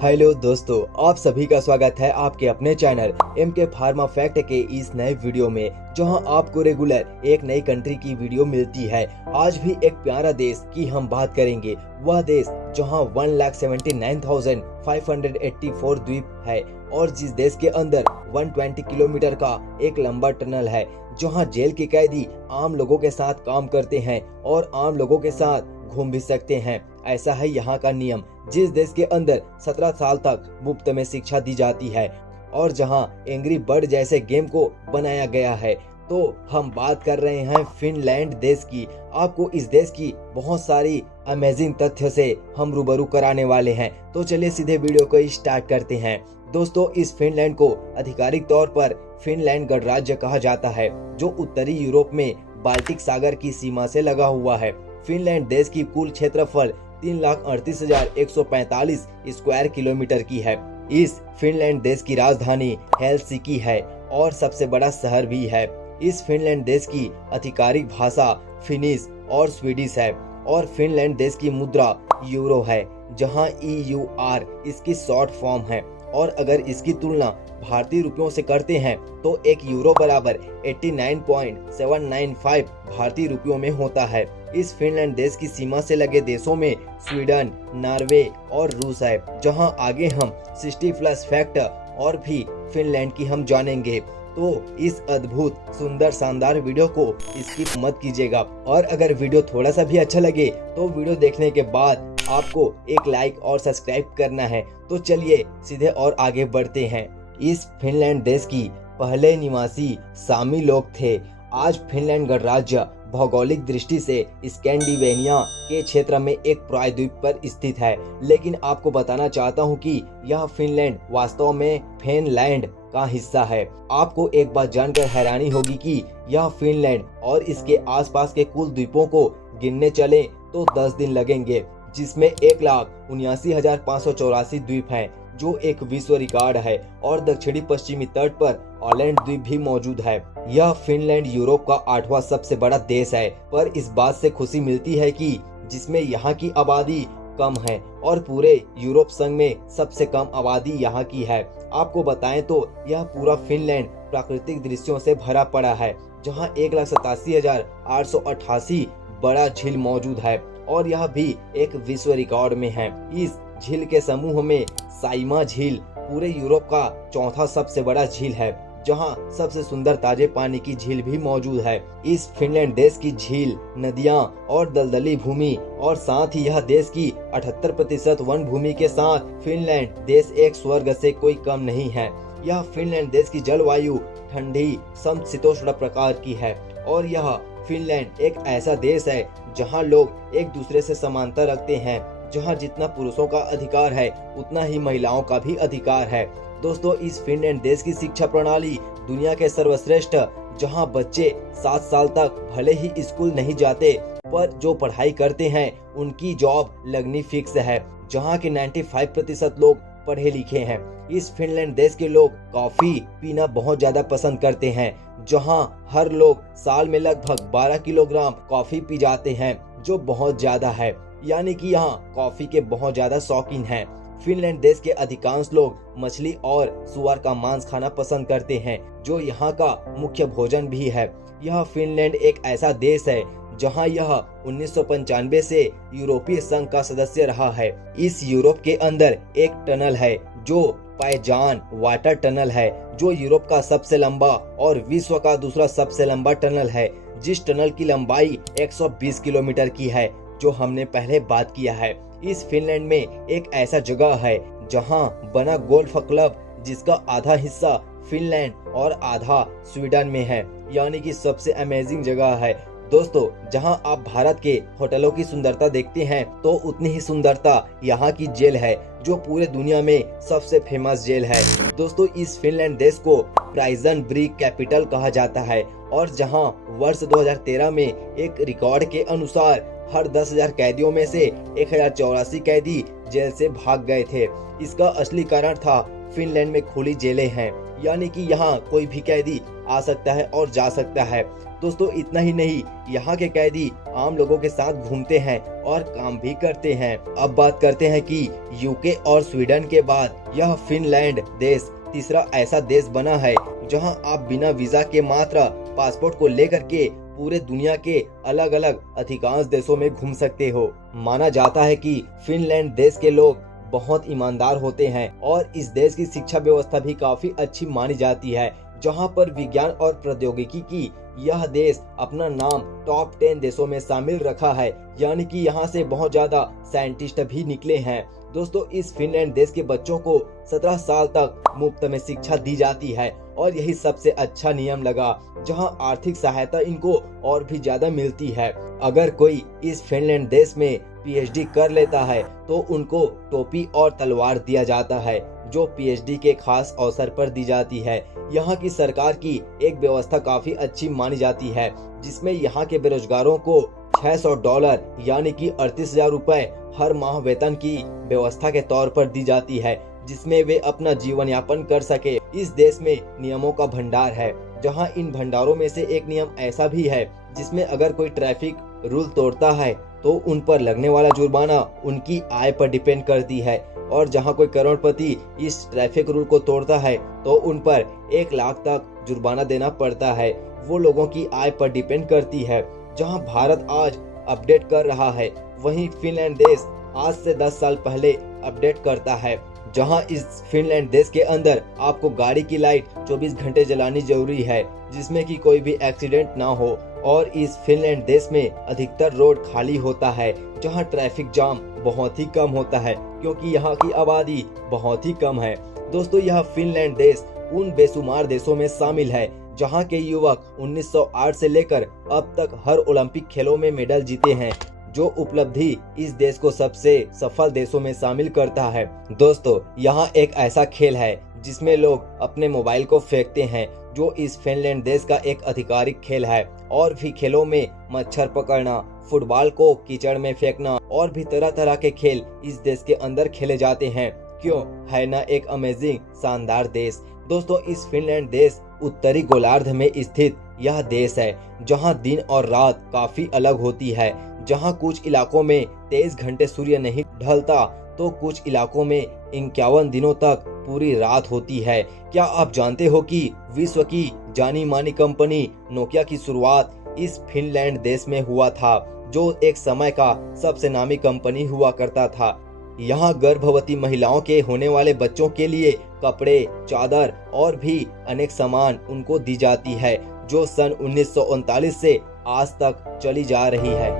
Hello दोस्तों, आप सभी का स्वागत है आपके अपने चैनल एम के फार्मा फैक्ट के इस नए वीडियो में, जहां आपको रेगुलर एक नई कंट्री की वीडियो मिलती है। आज भी एक प्यारा देश की हम बात करेंगे, वह देश जहां 1,79,584 द्वीप है और जिस देश के अंदर 120 किलोमीटर का एक लंबा टनल है, जहां जेल के कैदी आम लोगों के साथ काम करते हैं और आम लोगों के साथ घूम भी सकते हैं। ऐसा है यहाँ का नियम। जिस देश के अंदर 17 साल तक मुफ्त में शिक्षा दी जाती है और जहाँ एंग्री बर्ड जैसे गेम को बनाया गया है, तो हम बात कर रहे हैं फिनलैंड देश की। आपको इस देश की बहुत सारी अमेजिंग तथ्य से हम रूबरू कराने वाले हैं। तो चलिए सीधे वीडियो को स्टार्ट करते हैं। दोस्तों, इस फिनलैंड को आधिकारिक तौर पर फिनलैंड गणराज्य कहा जाता है, जो उत्तरी यूरोप में बाल्टिक सागर की सीमा से लगा हुआ है। फिनलैंड देश की कुल क्षेत्रफल 3,38,145 स्क्वायर किलोमीटर की है। इस फिनलैंड देश की राजधानी हेलसिंकी है और सबसे बड़ा शहर भी है। इस फिनलैंड देश की आधिकारिक भाषा फिनिश और स्वीडिश है और फिनलैंड देश की मुद्रा यूरो है, जहां EUR इसकी शॉर्ट फॉर्म है। और अगर इसकी तुलना भारतीय रुपयों से करते हैं तो एक यूरो बराबर 89.795 भारतीय रुपयों में होता है। इस फिनलैंड देश की सीमा से लगे देशों में स्वीडन, नॉर्वे और रूस है। जहां आगे हम 60+ फैक्ट और भी फिनलैंड की हम जानेंगे। तो इस अद्भुत सुंदर शानदार वीडियो को स्किप मत कीजिएगा और अगर वीडियो थोड़ा सा भी अच्छा लगे तो वीडियो देखने के बाद आपको एक लाइक और सब्सक्राइब करना है। तो चलिए सीधे और आगे बढ़ते हैं। इस फिनलैंड देश की पहले निवासी सामी लोग थे। आज फिनलैंड गणराज्य भौगोलिक दृष्टि से स्कैंडिनेविया के क्षेत्र में एक प्रायद्वीप पर स्थित है, लेकिन आपको बताना चाहता हूं कि यह फिनलैंड वास्तव में फिनलैंड का हिस्सा है। आपको एक बात जानकर हैरानी होगी कि यह फिनलैंड और इसके आसपास के कुल द्वीपों को गिनने चले तो 10 दिन लगेंगे, जिसमें 1,79,584 द्वीप हैं, जो एक विश्व रिकॉर्ड है। और दक्षिणी पश्चिमी तट पर ऑलैंड द्वीप भी मौजूद है। यह फिनलैंड यूरोप का 8वां सबसे बड़ा देश है, पर इस बात से खुशी मिलती है कि जिसमें यहाँ की आबादी कम है और पूरे यूरोप संघ में सबसे कम आबादी यहाँ की है। आपको बताएं तो यह पूरा फिनलैंड प्राकृतिक दृश्यों से भरा पड़ा है, जहाँ 1,87,888 बड़ा झील मौजूद है और यह भी एक विश्व रिकॉर्ड में है। इस झील के समूह में साइमा झील पूरे यूरोप का चौथा सबसे बड़ा झील है, जहां सबसे सुंदर ताजे पानी की झील भी मौजूद है। इस फिनलैंड देश की झील, नदियां और दलदली भूमि और साथ ही यह देश की 78% वन भूमि के साथ फिनलैंड देश एक स्वर्ग से कोई कम नहीं है। यह फिनलैंड देश की जलवायु ठंडी समशीतोष्ण प्रकार की है और यह फिनलैंड एक ऐसा देश है जहां लोग एक दूसरे से समानता रखते हैं, जहां जितना पुरुषों का अधिकार है उतना ही महिलाओं का भी अधिकार है। दोस्तों, इस फिनलैंड देश की शिक्षा प्रणाली दुनिया के सर्वश्रेष्ठ, जहां बच्चे 7 साल तक भले ही स्कूल नहीं जाते, पर जो पढ़ाई करते हैं उनकी जॉब लगनी फिक्स है, जहां के 95% लोग पढ़े लिखे हैं। इस फिनलैंड देश के लोग कॉफी पीना बहुत ज्यादा पसंद करते हैं, जहां हर लोग साल में लगभग 12 किलोग्राम कॉफी पी जाते हैं, जो बहुत ज्यादा है। यानी कि यहाँ कॉफी के बहुत ज्यादा शौकीन हैं। फिनलैंड देश के अधिकांश लोग मछली और सुअर का मांस खाना पसंद करते हैं, जो यहाँ का मुख्य भोजन भी है। यह फिनलैंड एक ऐसा देश है जहाँ यह 1995 से यूरोपीय संघ का सदस्य रहा है। इस यूरोप के अंदर एक टनल है जो पायजान वाटर टनल है, जो यूरोप का सबसे लंबा और विश्व का दूसरा सबसे लंबा टनल है, जिस टनल की लंबाई 120 किलोमीटर की है, जो हमने पहले बात किया है। इस फिनलैंड में एक ऐसा जगह है जहां बना गोल्फ क्लब, जिसका आधा हिस्सा फिनलैंड और आधा स्वीडन में है, यानी कि सबसे अमेजिंग जगह है। दोस्तों, जहां आप भारत के होटलों की सुंदरता देखते हैं, तो उतनी ही सुंदरता यहाँ की जेल है, जो पूरे दुनिया में सबसे फेमस जेल है। दोस्तों, इस फिनलैंड देश को प्राइजन ब्रेक कैपिटल कहा जाता है और जहां वर्ष 2013 में एक रिकॉर्ड के अनुसार हर 10,000 कैदियों में से 1,084 कैदी जेल से भाग गए थे। इसका असली कारण था फिनलैंड में खुली जेलें हैं, यानी कि यहाँ कोई भी कैदी आ सकता है और जा सकता है। दोस्तों इतना ही नहीं, यहाँ के कैदी आम लोगों के साथ घूमते हैं और काम भी करते हैं। अब बात करते हैं कि यूके और स्वीडन के बाद यह फिनलैंड देश तीसरा ऐसा देश बना है जहां आप बिना वीजा के मात्र पासपोर्ट को लेकर के पूरे दुनिया के अलग अलग अधिकांश देशों में घूम सकते हो। माना जाता है कि फिनलैंड देश के लोग बहुत ईमानदार होते हैं और इस देश की शिक्षा व्यवस्था भी काफी अच्छी मानी जाती है, जहां पर विज्ञान और प्रौद्योगिकी की यह देश अपना नाम टॉप 10 देशों में शामिल रखा है, यानी कि यहाँ से बहुत ज्यादा साइंटिस्ट भी निकले हैं। दोस्तों इस फिनलैंड देश के बच्चों को 17 साल तक मुफ्त में शिक्षा दी जाती है और यही सबसे अच्छा नियम लगा, जहां आर्थिक सहायता इनको और भी ज्यादा मिलती है। अगर कोई इस फिनलैंड देश में पीएचडी कर लेता है तो उनको टोपी और तलवार दिया जाता है, जो पीएचडी के खास अवसर पर दी जाती है। यहाँ की सरकार की एक व्यवस्था काफी अच्छी मानी जाती है, जिसमें यहाँ के बेरोजगारों को $600 यानी कि 38,000 रुपए हर माह वेतन की व्यवस्था के तौर पर दी जाती है, जिसमें वे अपना जीवन यापन कर सके। इस देश में नियमों का भंडार है, जहां इन भंडारों में से एक नियम ऐसा भी है जिसमें अगर कोई ट्रैफिक रूल तोड़ता है तो उन पर लगने वाला जुर्माना उनकी आय पर डिपेंड करती है, और जहां कोई करोड़पति इस ट्रैफिक रूल को तोड़ता है तो उन पर 1 लाख तक जुर्माना देना पड़ता है। वो लोगों की आय पर डिपेंड करती है। जहां भारत आज अपडेट कर रहा है, वहीं फिनलैंड देश आज से 10 साल पहले अपडेट करता है। जहां इस फिनलैंड देश के अंदर आपको गाड़ी की लाइट 24 घंटे जलानी जरूरी है, जिसमें कि कोई भी एक्सीडेंट ना हो। और इस फिनलैंड देश में अधिकतर रोड खाली होता है, जहां ट्रैफिक जाम बहुत ही कम होता है, क्योंकि यहाँ की आबादी बहुत ही कम है। दोस्तों यह फिनलैंड देश उन बेशुमार देशों में शामिल है जहां के युवक 1908 से लेकर अब तक हर ओलंपिक खेलों में मेडल जीते हैं, जो उपलब्धि इस देश को सबसे सफल देशों में शामिल करता है। दोस्तों यहाँ एक ऐसा खेल है जिसमें लोग अपने मोबाइल को फेंकते हैं, जो इस फिनलैंड देश का एक आधिकारिक खेल है। और भी खेलों में मच्छर पकड़ना, फुटबॉल को कीचड़ में फेंकना और भी तरह तरह के खेल इस देश के अंदर खेले जाते हैं। क्यों है ना एक अमेजिंग शानदार देश। दोस्तों इस फिनलैंड देश उत्तरी गोलार्ध में स्थित यह देश है, जहां दिन और रात काफी अलग होती है। जहां कुछ इलाकों में 23 घंटे सूर्य नहीं ढलता तो कुछ इलाकों में 51 दिनों तक पूरी रात होती है। क्या आप जानते हो कि विश्व की जानी मानी कंपनी नोकिया की शुरुआत इस फिनलैंड देश में हुआ था, जो एक समय का सबसे नामी कंपनी हुआ करता था। यहाँ गर्भवती महिलाओं के होने वाले बच्चों के लिए कपड़े, चादर और भी अनेक सामान उनको दी जाती है, जो सन 1939 से आज तक चली जा रही है।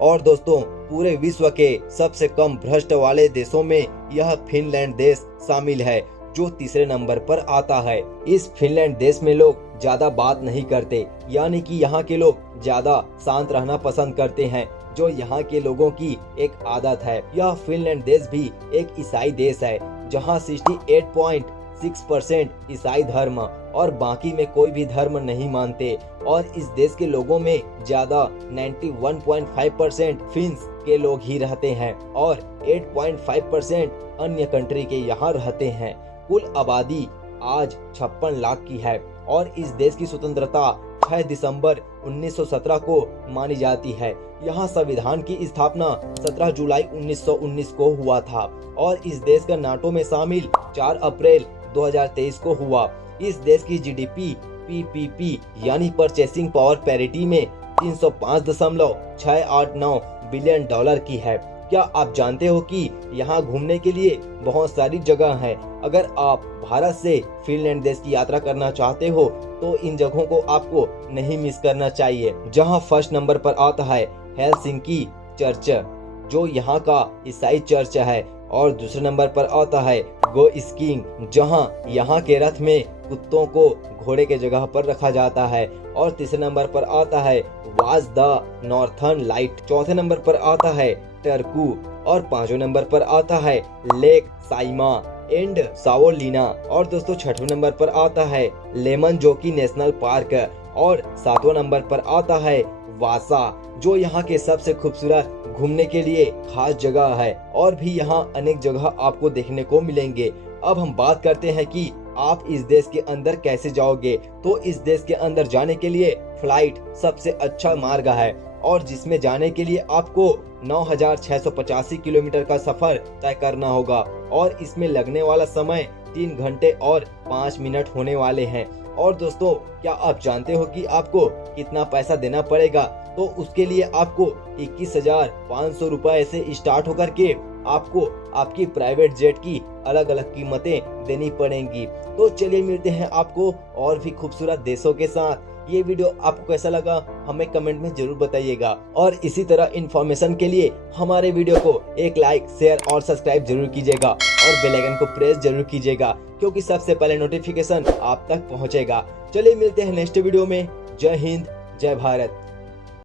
और दोस्तों पूरे विश्व के सबसे कम भ्रष्ट वाले देशों में यह फिनलैंड देश शामिल है, जो तीसरे नंबर पर आता है। इस फिनलैंड देश में लोग ज्यादा बात नहीं करते, यानी कि यहाँ के लोग ज्यादा शांत रहना पसंद करते हैं, जो यहाँ के लोगों की एक आदत है। यह फिनलैंड देश भी एक ईसाई देश है, जहाँ 68.6% ईसाई धर्म और बाकी में कोई भी धर्म नहीं मानते। और इस देश के लोगों में ज्यादा 91.5% फिन्स के लोग ही रहते हैं और 8.5% अन्य कंट्री के यहाँ रहते हैं। कुल आबादी आज 56 लाख की है और इस देश की स्वतंत्रता 6 दिसंबर 1917 को मानी जाती है। यहाँ संविधान की स्थापना 17 जुलाई 1919 को हुआ था और इस देश का नाटो में शामिल 4 अप्रैल 2023 को हुआ। इस देश की जीडीपी पीपीपी यानी परचेसिंग पावर पैरिटी में 305.689 बिलियन डॉलर की है। क्या आप जानते हो कि यहाँ घूमने के लिए बहुत सारी जगह हैं। अगर आप भारत से फिनलैंड देश की यात्रा करना चाहते हो तो इन जगहों को आपको नहीं मिस करना चाहिए। जहाँ फर्स्ट नंबर पर आता है हेलसिंकी चर्च, जो यहाँ का ईसाई चर्च है, और दूसरे नंबर पर आता है गो स्कीइंग, जहाँ यहाँ के रथ में कुत्तों को घोड़े के जगह पर रखा जाता है, और तीसरे नंबर पर आता है वाज द नॉर्थर्न लाइट, चौथे नंबर पर आता है टर्कू, और पांचवें नंबर पर आता है लेक साइमा एंड सावोलिना, और दोस्तों छठवें नंबर पर आता है लेमन जोकी नेशनल पार्क, और सातवें नंबर पर आता है वासा, जो यहाँ के सबसे खूबसूरत घूमने के लिए खास जगह है। और भी यहाँ अनेक जगह आपको देखने को मिलेंगे। अब हम बात करते हैं कि आप इस देश के अंदर कैसे जाओगे, तो इस देश के अंदर जाने के लिए फ्लाइट सबसे अच्छा मार्ग है और जिसमें जाने के लिए आपको 9,685 किलोमीटर का सफर तय करना होगा और इसमें लगने वाला समय 3 घंटे और 5 मिनट होने वाले हैं। और दोस्तों, क्या आप जानते हो कि आपको कितना पैसा देना पड़ेगा? तो उसके लिए आपको 21,500 रुपए से स्टार्ट होकर के आपको आपकी प्राइवेट जेट की अलग अलग कीमतें देनी पड़ेंगी। तो चलिए मिलते हैं आपको और भी खूबसूरत देशों के साथ। ये वीडियो आपको कैसा लगा हमें कमेंट में जरूर बताइएगा और इसी तरह इन्फॉर्मेशन के लिए हमारे वीडियो को एक लाइक, शेयर और सब्सक्राइब जरूर कीजिएगा और बेल आइकन को प्रेस जरूर कीजिएगा, क्योंकि सबसे पहले नोटिफिकेशन आप तक पहुंचेगा। चलिए मिलते हैं नेक्स्ट वीडियो में। जय हिंद, जय भारत।